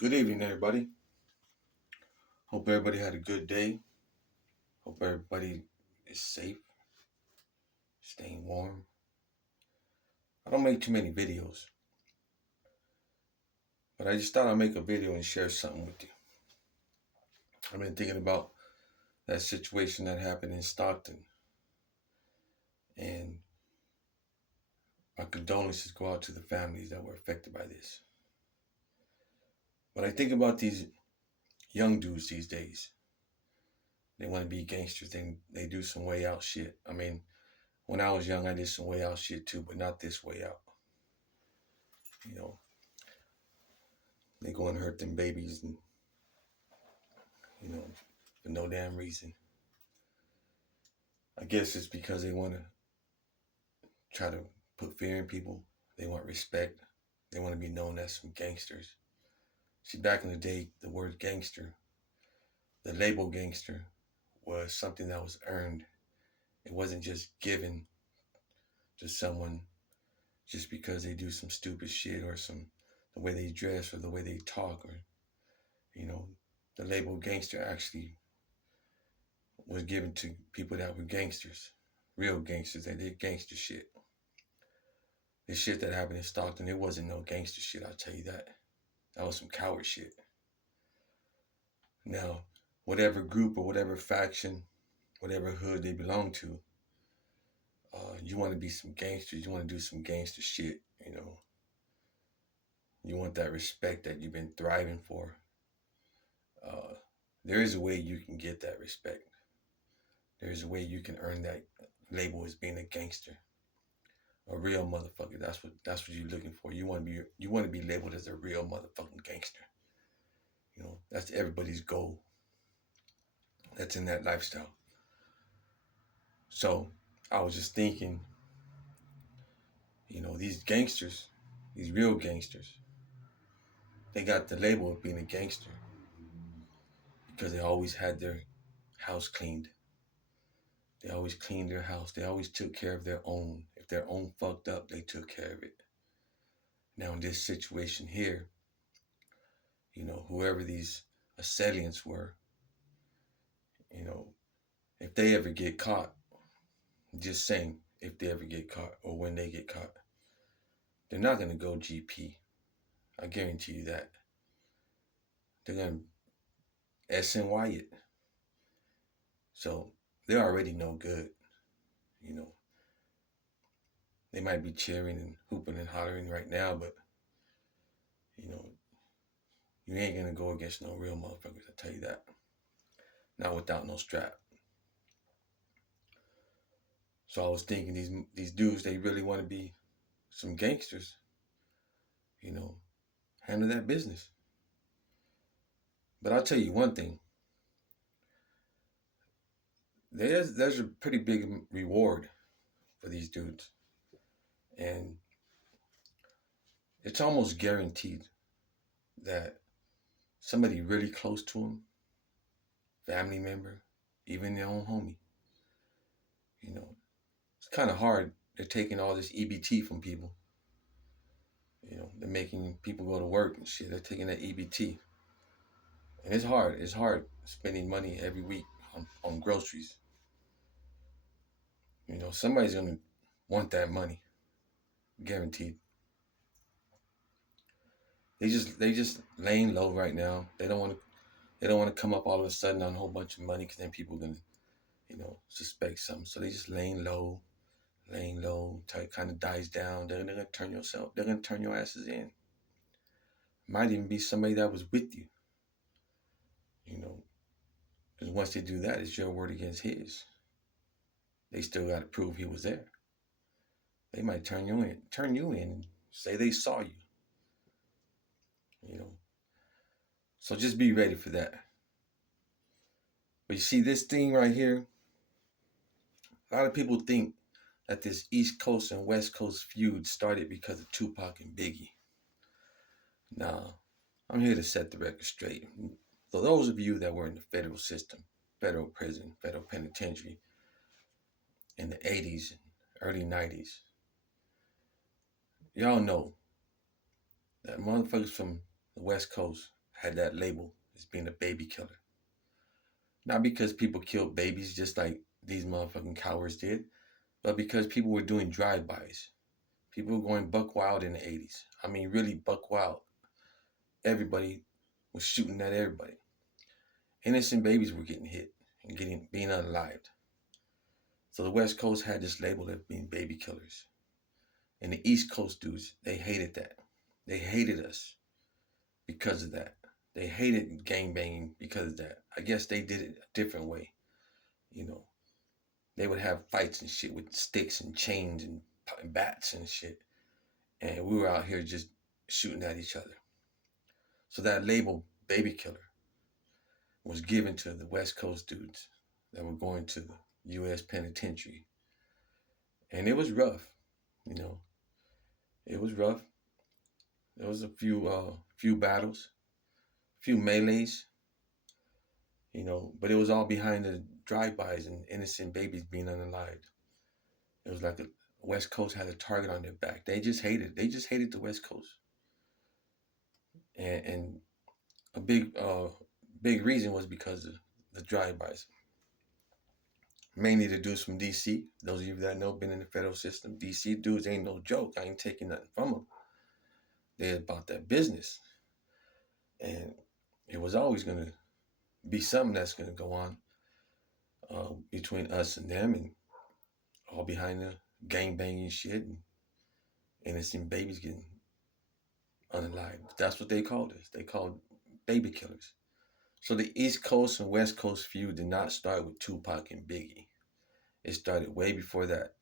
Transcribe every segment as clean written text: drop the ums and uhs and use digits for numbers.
Good evening, everybody. Hope everybody had a good day. Hope everybody is safe, staying warm. I don't make too many videos, but I just thought I'd make a video and share something with you. I've been thinking about that situation that happened in Stockton, and my condolences go out to the families that were affected by this. But I think about these young dudes these days. They want to be gangsters. They do some way out shit. I mean, when I was young, I did some way out shit too, but not this way out. You know, they go and hurt them babies and for no damn reason. I guess it's because they want to try to put fear in people. They want respect. They want to be known as some gangsters. See, back in the day, the word gangster, the label gangster, was something that was earned. It wasn't just given to someone just because they do some stupid shit or the way they dress or the way they talk or, you know, the label gangster actually was given to people that were gangsters, real gangsters that did gangster shit. The shit that happened in Stockton, it wasn't no gangster shit, I'll tell you that. That was some coward shit. Now, whatever group or whatever faction, whatever hood they belong to, you want to be some gangsters, you want to do some gangster shit, You want that respect that you've been thriving for. There is a way you can get that respect. There's a way you can earn that label as being a gangster. A real motherfucker. That's what you're looking for. You want to be labeled as a real motherfucking gangster. That's everybody's goal. That's in that lifestyle. So I was just thinking, these gangsters, these real gangsters, they got the label of being a gangster because they always had their house cleaned. They always cleaned their house. They always took care of their own. If their own fucked up, they took care of it. Now in this situation here, whoever these assailants were, if they ever get caught, just saying, if they ever get caught or when they get caught, they're not going to go GP. I guarantee you that. They're going to SNY it. So they're already no good. They might be cheering and hooping and hollering right now, but, you ain't going to go against no real motherfuckers, I tell you that. Not without no strap. So I was thinking these dudes, they really want to be some gangsters, handle that business. But I'll tell you one thing. There's a pretty big reward for these dudes. And it's almost guaranteed that somebody really close to them, family member, even their own homie, it's kind of hard. They're taking all this EBT from people. They're making people go to work and shit. They're taking that EBT. And it's hard. It's hard spending money every week on groceries. Somebody's going to want that money. Guaranteed. They just laying low right now. They don't want to come up all of a sudden on a whole bunch of money because then people are going to, suspect something. So they just laying low, till it kind of dies down. They're going to turn your asses in. Might even be somebody that was with you. Because once they do that, it's your word against his. They still got to prove he was there. They might turn you in and say they saw you. So just be ready for that. But you see this thing right here, a lot of people think that this East Coast and West Coast feud started because of Tupac and Biggie. Nah, I'm here to set the record straight. So those of you that were in the federal system, federal prison, federal penitentiary in the 80s and early 90s, y'all know that motherfuckers from the West Coast had that label as being a baby killer. Not because people killed babies just like these motherfucking cowards did, but because people were doing drive-bys. People were going buck wild in the 80s. I mean, really buck wild. Everybody was shooting at everybody. Innocent babies were getting hit and being unalived. So the West Coast had this label of being baby killers. And the East Coast dudes, they hated that. They hated us because of that. They hated gang banging because of that. I guess they did it a different way. You know, they would have fights and shit with sticks and chains and bats and shit. And we were out here just shooting at each other. So that label, baby killer, was given to the West Coast dudes that were going to the U.S. penitentiary. And it was rough, you know. It was rough. There was a few battles, few melees, you know, but it was all behind the drive-bys and innocent babies being unalived. It was like the West Coast had a target on their back. They just hated. They just hated the West Coast, and a big reason was because of the drive-bys. Mainly the dudes from DC. Those of you that know, been in the federal system, DC dudes ain't no joke. I ain't taking nothing from them. They're about that business, and it was always gonna be something that's gonna go on between us and them, and all behind the gang banging shit and innocent babies getting unalived. That's what they called us. They called baby killers. So the East Coast and West Coast feud did not start with Tupac and Biggie. It started way before that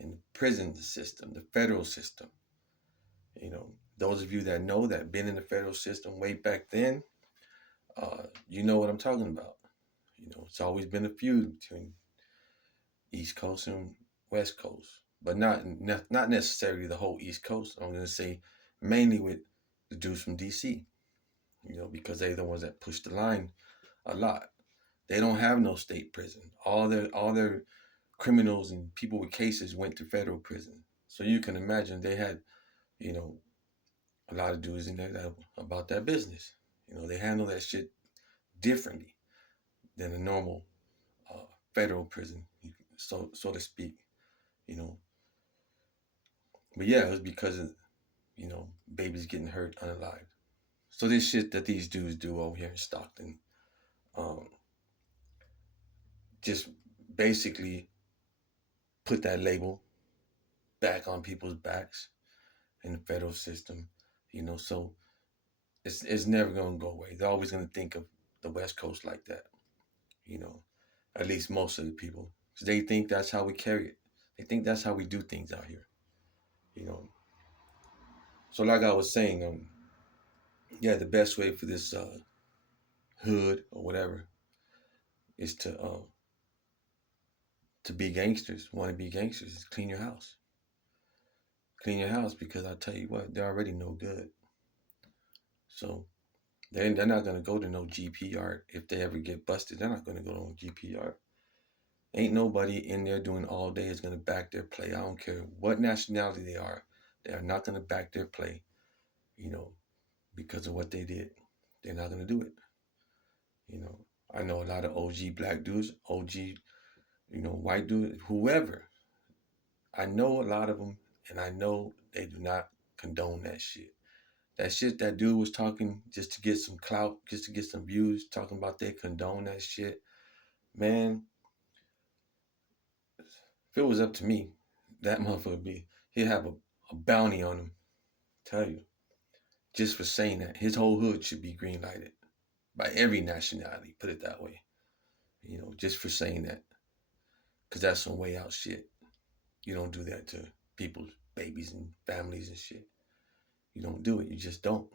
in the prison system, the federal system. You know, those of you that know that been in the federal system way back then, you know what I'm talking about. You know, it's always been a feud between East Coast and West Coast, but not necessarily the whole East Coast. I'm going to say mainly with the dudes from DC, you know, because they're the ones that push the line a lot. They don't have no state prison. All their criminals and people with cases went to federal prison. So you can imagine they had, you know, a lot of dudes in there about that business. You know, they handle that shit differently than a normal uh, federal prison, so to speak. You know, but yeah, it was because of, you know, babies getting hurt unalived. So this shit that these dudes do over here in Stockton, um, just basically put that label back on people's backs in the federal system. You know, so it's never gonna go away. They're always gonna think of the West Coast like that. You know, at least most of the people, because they think that's how we carry it. They think that's how we do things out here. You know, so like I was saying, yeah, the best way for this hood or whatever is to be gangsters, want to be gangsters, is clean your house. Clean your house, because I tell you what, they're already no good. So they're not going to go to no GP yard. If they ever get busted, they're not going to go to no GP yard. Ain't nobody in there doing all day is going to back their play. I don't care what nationality they are. They are not going to back their play, you know, because of what they did. They're not going to do it. You know, I know a lot of OG black dudes, OG, you know, white dudes, whoever. I know a lot of them, and I know they do not condone that shit. That shit that dude was talking just to get some clout, just to get some views, talking about they condone that shit. Man, if it was up to me, that motherfucker would be, he'd have a bounty on him, tell you, just for saying that. His whole hood should be green lighted by every nationality, put it that way. You know, just for saying that. Because that's some way out shit. You don't do that to people's babies and families and shit. You don't do it. You just don't.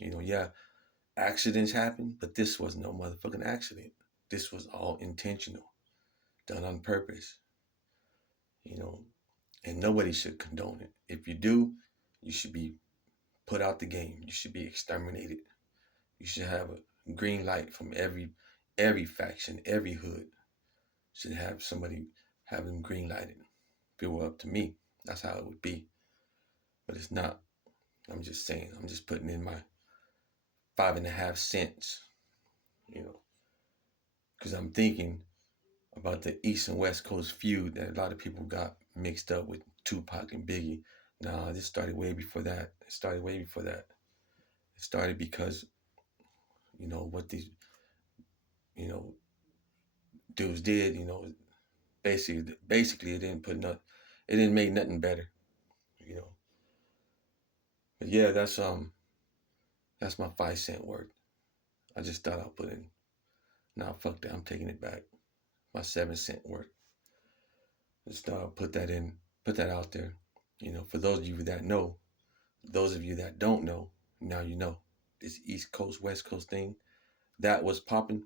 You know, yeah, accidents happen, but this was no motherfucking accident. This was all intentional, done on purpose. You know, and nobody should condone it. If you do, you should be put out the game. You should be exterminated. You should have a green light from every faction, every hood should have somebody have them green lighted. If it were up to me, that's how it would be. But it's not. I'm just saying. I'm just putting in my 5.5 cents, you know, because I'm thinking about the East and West Coast feud that a lot of people got mixed up with Tupac and Biggie. Nah, this started way before that. It started way before that. It started because, what these, you know, dudes did, basically it didn't it didn't make nothing better, you know. But yeah, that's my 5 cent word. I just thought I'll put in. Nah, fuck that. I'm taking it back. My 7 cent word. Just put that in, put that out there. For those of you that know, those of you that don't know, now you know. This East Coast, West Coast thing, that was popping.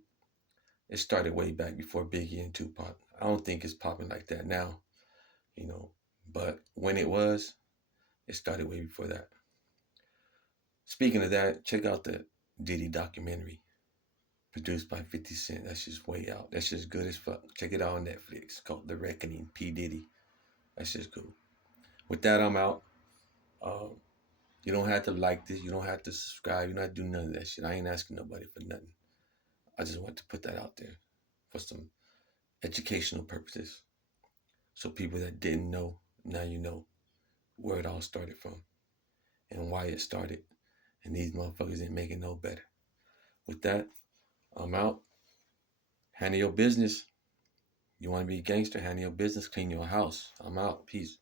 It started way back before Biggie and Tupac. I don't think it's popping like that now, you know. But when it started way before that. Speaking of that, check out the Diddy documentary produced by 50 Cent. That's just way out. That's just good as fuck. Check it out on Netflix. It's called The Reckoning, P. Diddy. That's just cool. With that, I'm out. Um, you don't have to like this. You don't have to subscribe. You don't have to do none of that shit. I ain't asking nobody for nothing. I just want to put that out there for some educational purposes. So people that didn't know, now you know where it all started from and why it started. And these motherfuckers ain't making no better. With that, I'm out. Handle your business. You want to be a gangster? Handle your business. Clean your house. I'm out. Peace.